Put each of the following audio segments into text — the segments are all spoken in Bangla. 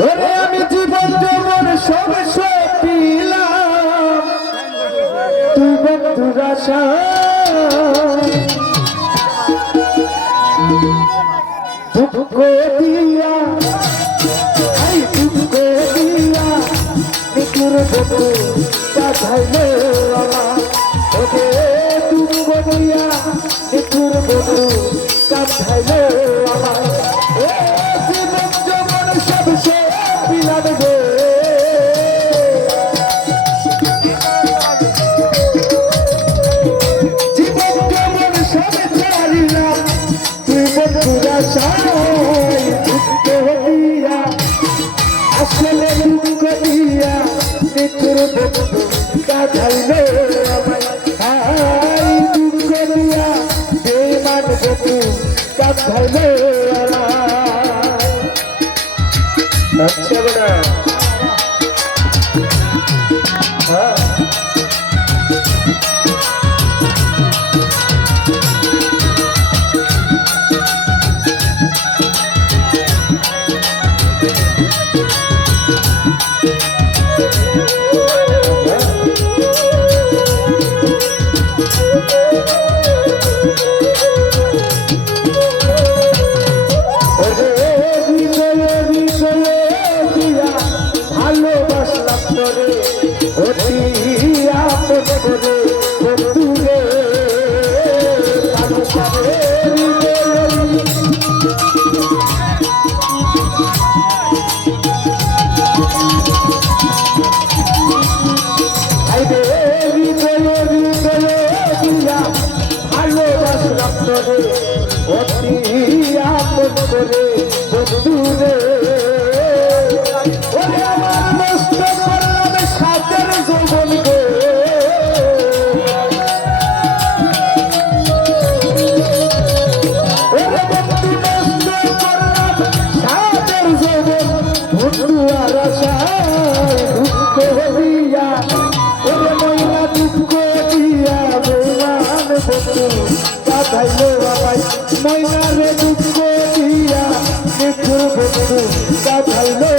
ওরে আমি জীবন যৌবন সব পেলাম তুই বন্ধুর আশা দুঃখ দিয়া দুঃখ দিয়া মৃত্যুর বন্ধু কাঁধাইলে ওকে দুঃখ দিয়া মৃত্যুর বন্ধু কাঁধাইলে আমার জীবন যৌবন সব পিলাম গো জীবন যৌবন সব ছাড়িলাম তুই বন্ধুর আশায় দুঃখ দিয়া আসলে দুঃখ দিয়া মৃত্যুর বন্ধু কাঁধাইলে আমায় দুঃখ দিয়া বেমান বন্ধু কাঁধাইলে अच्छा बना हाँ ময়না রে দুঃখ দিয়া মৃত্যুর বন্ধু কাঁধাইলো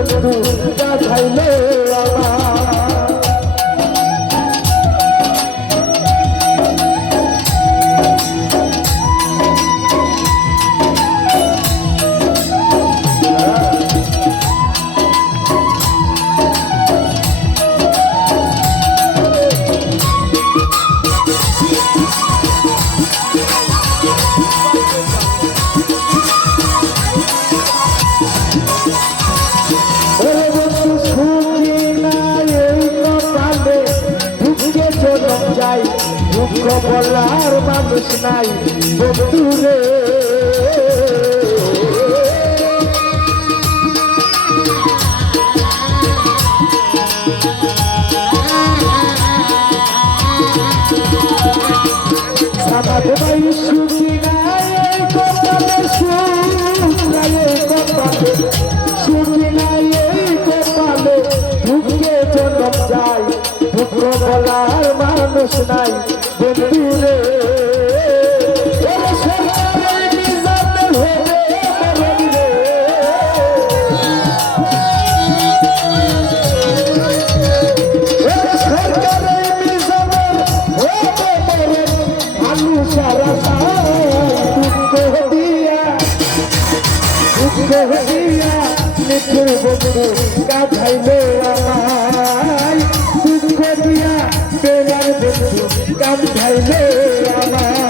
বন্ধু কাঁধাইলে দুঃখ বলার মানুষ নাই বন্ধুরে ভাই সুখী নাই কপালে সুখ নাই কপালে সুখী নাই কপালে দুঃখে জন্ম যায় দুঃখ বলার মানুষ নাই বন্ধু রে নিখুর বন্ধু কাঁধাইলে আমায় দুঃখ দিয়া প্রেমার বন্ধু কাঁধাইলে আমায়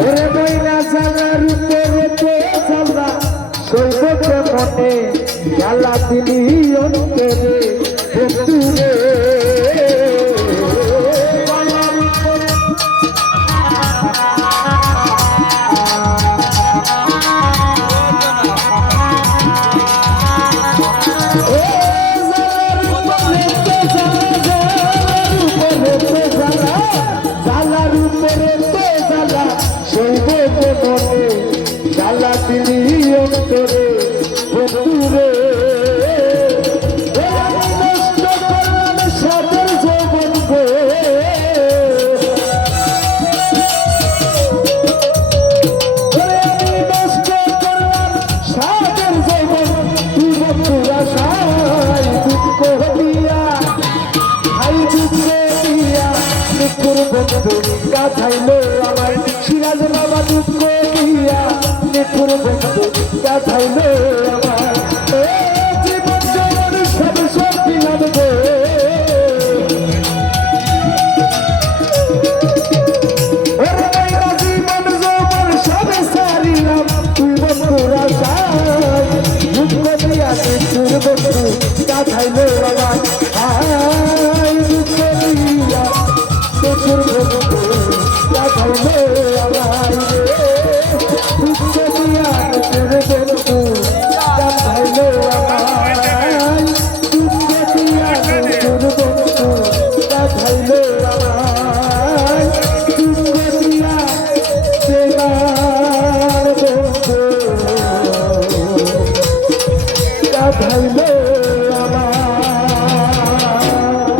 ওরে বইরা জানার উপরে তো জানা সৈবকে মনে জ্বালা দিলি অন্তরে বন্ধু রে জ্বালা দিলি অন্তরে বন্ধুরে নষ্ট করলাম সাদের যৌবন গো আমি নষ্ট করলাম সাদের যৌবন তুই বন্ধুরা সাই দুঃখ দিয়া হাই দুঃখ দিয়া নিখুর বন্ধু কাঁধাইলো আমার সিরাজ বাবা দুঃখ দিয়া নিখুর বন্ধু কাঁধাইলো আমার জীবন জগৎ সব সব দিলাম গো জীবন জগৎ সব সারিলাম তুই বন্ধুরা সাই দুঃখ দিয়া নিখুর বন্ধু কাঁধাইলো আমার হাই দুঃখ দিয়া নিখুর বন্ধু কাঁধাইলো আমার দুঃখ দিয়া নিখুর বন্ধু কাঁধাইলো আমার দুঃখ দিয়া নিখুর বন্ধু কাঁধাইলো আমার দুঃখ দিয়া প্রেমার বন্ধু কাঁধাইলো